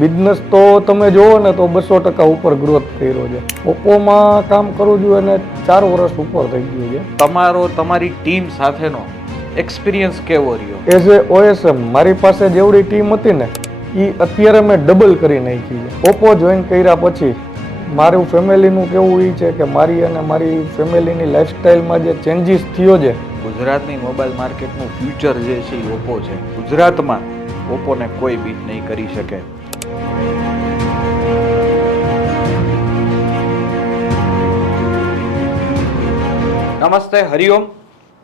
Business તો તમે જોવો ને તો 200% ઉપર ગ્રોથ કર્યો છે. ઓપ્પોમાં કામ કરવું જોઈએ અને 4 વર્ષ ઉપર થઈ ગયું છે. તમારી ટીમ સાથેનો એક્સપિરિયન્સ કેવો રહ્યો? એઝ એ ઓએસએમ મારી પાસે જેવડી ટીમ હતી ને એ અત્યારે મેં ડબલ કરી નાખી છે. ઓપ્પો જોઈન કર્યા પછી મારું ફેમિલીનું કેવું એ છે કે મારી અને મારી ફેમિલીની લાઈફસ્ટાઈલમાં જે ચેન્જીસ થયો છે. ગુજરાતની મોબાઈલ માર્કેટનું ફ્યુચર જે છે એ ઓપ્પો છે. ગુજરાતમાં ઓપ્પોને કોઈ બીટ નહીં કરી શકે. નમસ્તે, હરિઓમ.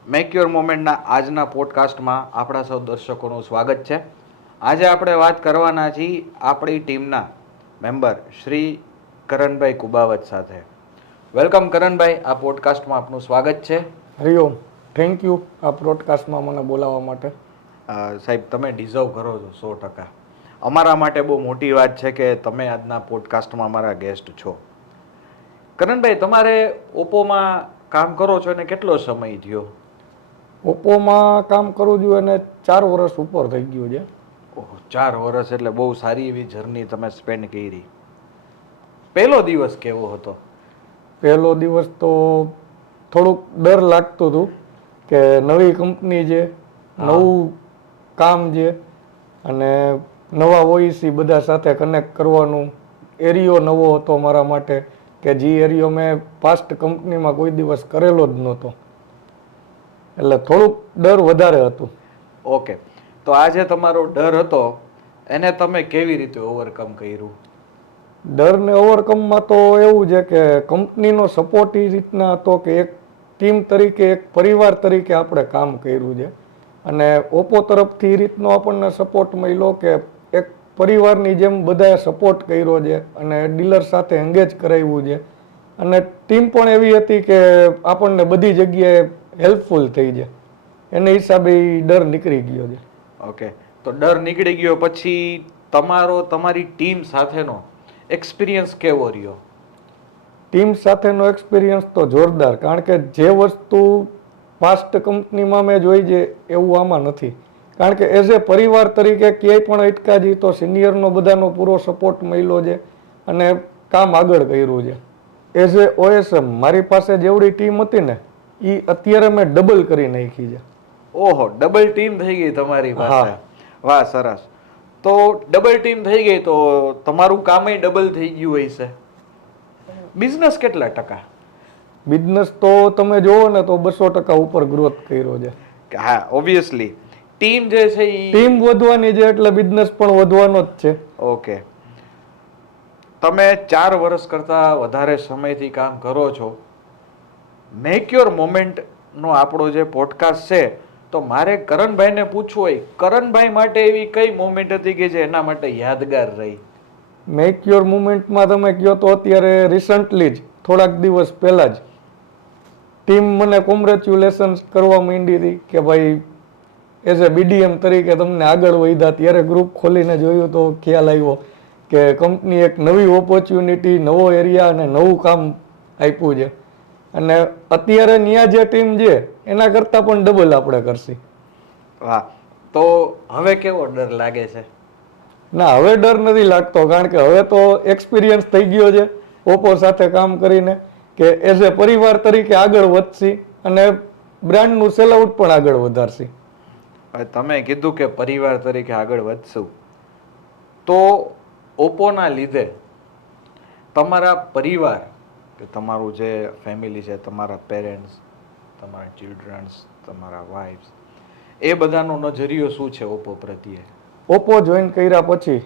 મેક યોર મોમેન્ટના આજના પોડકાસ્ટમાં આપણા સૌ દર્શકોનું સ્વાગત છે. આજે આપણે વાત કરવાના છીએ આપણી ટીમના મેમ્બર શ્રી કરણભાઈ કુબાવત સાથે. વેલકમ કરણભાઈ, આ પોડકાસ્ટમાં આપનું સ્વાગત છે. હરિઓમ, થેન્ક યુ આ પોડકાસ્ટમાં મને બોલાવવા માટે. સાહેબ, તમે ડિઝર્વ કરો છો 100%. અમારા માટે બહુ મોટી વાત છે કે તમે આજના પોડકાસ્ટમાં અમારા ગેસ્ટ છો. કરણભાઈ, તમારે ઓપ્પોમાં કામ કરો છો એને કેટલો સમય થયો? ઓપ્પોમાં કામ કરવું જોઈએ અને 4 વર્ષ ઉપર થઈ ગયું છે. ઓહો, 4 વર્ષ એટલે બહુ સારી એવી જર્ની તમે સ્પેન્ડ કરી. પહેલો દિવસ કેવો હતો? પહેલો દિવસ તો થોડુંક ડર લાગતું હતું કે નવી કંપની છે, નવું કામ છે અને નવા ઓઈસી બધા સાથે કનેક્ટ કરવાનું. એરિયો નવો હતો મારા માટે કે જે એરિયો મેં પાસ્ટ કંપનીમાં કોઈ દિવસ કરેલો જ નહોતો, એટલે થોડુંક ડર વધારે હતું. ઓકે, તો આ જે તમારો ડર હતો એને તમે કેવી રીતે ઓવરકમ કર્યું? ડરને ઓવરકમમાં તો એવું છે કે કંપનીનો સપોર્ટ એ રીતના હતો કે એક ટીમ તરીકે, એક પરિવાર તરીકે આપણે કામ કર્યું છે અને ઓપ્પો તરફથી એ રીતનો આપણને સપોર્ટ મળ્યો કે એક પરિવારની જેમ બધાએ સપોર્ટ કર્યો છે અને ડીલર સાથે એંગેજ કરાવ્યું છે અને ટીમ પણ એવી હતી કે આપણને બધી જગ્યાએ હેલ્પફુલ થઈ છે. એને હિસાબે ડર નીકળી ગયો છે. ઓકે, તો ડર નીકળી ગયો પછી તમારી ટીમ સાથેનો એક્સપિરિયન્સ કેવો રહ્યો? ટીમ સાથેનો એક્સપિરિયન્સ તો જોરદાર, કારણ કે જે વસ્તુ પાસ્ટ કંપનીમાં મેં જોઈ છે એવું આમાં નથી. કારણ કે એઝ એ પરિવાર તરીકે ક્યાંય પણ અટકા જઈ તો સિનિયરનો બધાનો પૂરો સપોર્ટ મળ્યો છે અને કામ આગળ કર્યું છે. એઝ એ ઓએસએમ મારી પાસે જેવડી ટીમ હતી ને એ અત્યારે મેં ડબલ કરી નાખી છે. ઓહો, ડબલ ટીમ થઈ ગઈ તમારી પાસે. વાહ, સરસ. તો ડબલ ટીમ થઈ ગઈ તો તમારું કામય ડબલ થઈ ગયું હશે. બિઝનેસ કેટલા ટકા? બિઝનેસ તો તમે જોવો ને તો 200% ઉપર ગ્રોથ કર્યો છે. હા, ઓબ્વિયસલી ટીમ જે છે ટીમ વધવાની છે એટલે બિઝનેસ પણ વધવાનો જ છે. ઓકે, તમે 4 વર્ષ કરતા વધારે સમયથી કામ કરો છો. મેક યોર મોમેન્ટ નો આપણો જે પોડકાસ્ટ છે, તો મારે કરણભાઈને પૂછવું હોય, કરણભાઈ માટે એવી કઈ મોમેન્ટ હતી કે જે એના માટે યાદગાર રહી? મેક યોર મુમેન્ટમાં તમે કહો તો અત્યારે રિસન્ટલી જ થોડાક દિવસ પહેલા જ ટીમ મને કોંગ્રેચ્યુલેશન્સ કરવા માંડી હતી કે ભાઈ એઝ એ બીડીએમ તરીકે તમને આગળ વધ્યા. ત્યારે ગ્રુપ ખોલીને જોયું તો ખ્યાલ આવ્યો કે કંપની એક નવી ઓપોર્ચ્યુનિટી, નવો એરિયા અને નવું કામ આપ્યું છે અને અત્યારે ન્યા જે ટીમ છે એના કરતાં પણ ડબલ આપણે કરશી. વાહ, તો હવે કેવો ડર લાગે છે? ના, હવે ડર નથી લાગતો, કારણ કે હવે તો એક્સપિરિયન્સ થઈ ગયો છે ઓપ્પો સાથે કામ કરીને કે એઝ એ પરિવાર તરીકે આગળ વધશી અને બ્રાન્ડનું સેલ આઉટ પણ આગળ વધારશી. તમે કીધું કે પરિવાર તરીકે આગળ વધશું, તો ઓપ્પોના લીધે તમારા પરિવાર કે તમારું જે ફેમિલી છે, તમારા પેરેન્ટ્સ, તમારા ચિલ્ડ્રન્સ, તમારા વાઇફ્સ, એ બધાનો નજરિયો શું છે ઓપ્પો પ્રત્યે? ઓપ્પો જોઈન કર્યા પછી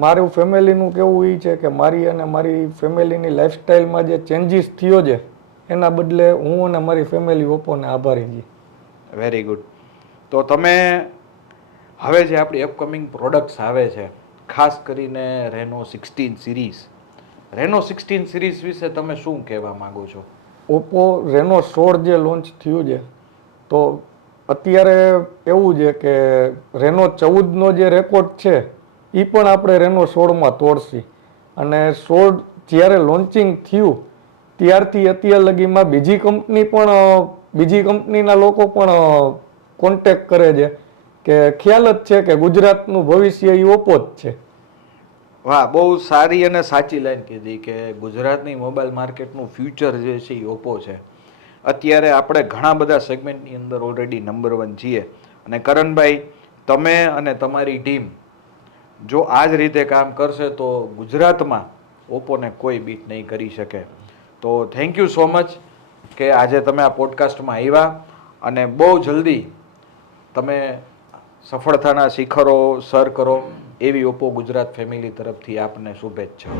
મારું ફેમિલીનું કેવું એ છે કે મારી અને મારી ફેમિલીની લાઈફસ્ટાઈલમાં જે ચેન્જીસ થયો છે એના બદલે હું અને મારી ફેમિલી ઓપ્પોને આભારી છીએ. Very good. તો તમે હવે જે આપણી અપકમિંગ પ્રોડક્ટ્સ આવે છે, ખાસ કરીને રેનો 16 સિરીઝ, રેનો 16 સિરીઝ વિશે તમે શું કહેવા માંગો છો? ઓપ્પો રેનો 16 જે લોન્ચ થયું છે તો અત્યારે એવું છે કે રેનો 14નો જે રેકોર્ડ છે એ પણ આપણે રેનો 16માં તોડશી અને 16 જ્યારે લોન્ચિંગ થયું ત્યારથી અત્યાર લગીમાં બીજી કંપનીના લોકો પણ કોન્ટેક્ટ કરે છે કે ખ્યાલ જ છે કે ગુજરાતનું ભવિષ્ય એ ઓપ્પો જ છે. વાહ, બહુ સારી અને સાચી લાઈન કીધી કે ગુજરાતની મોબાઈલ માર્કેટનું ફ્યુચર જે છે એ ઓપ્પો છે. અત્યારે આપણે ઘણા બધા સેગમેન્ટની અંદર ઓલરેડી નંબર 1 છીએ. અને કરણભાઈ, તમે અને તમારી ટીમ જો આ જ રીતે કામ કરશે તો ગુજરાતમાં ઓપ્પોને કોઈ બીટ નહીં કરી શકે. તો થેન્ક યુ સો મચ કે આજે તમે આ પોડકાસ્ટમાં આવ્યા અને બહુ જલ્દી તમે સફળતાના શિખરો સર કરો એવી ઓપ્પો ગુજરાત ફેમિલી તરફથી આપને શુભેચ્છા.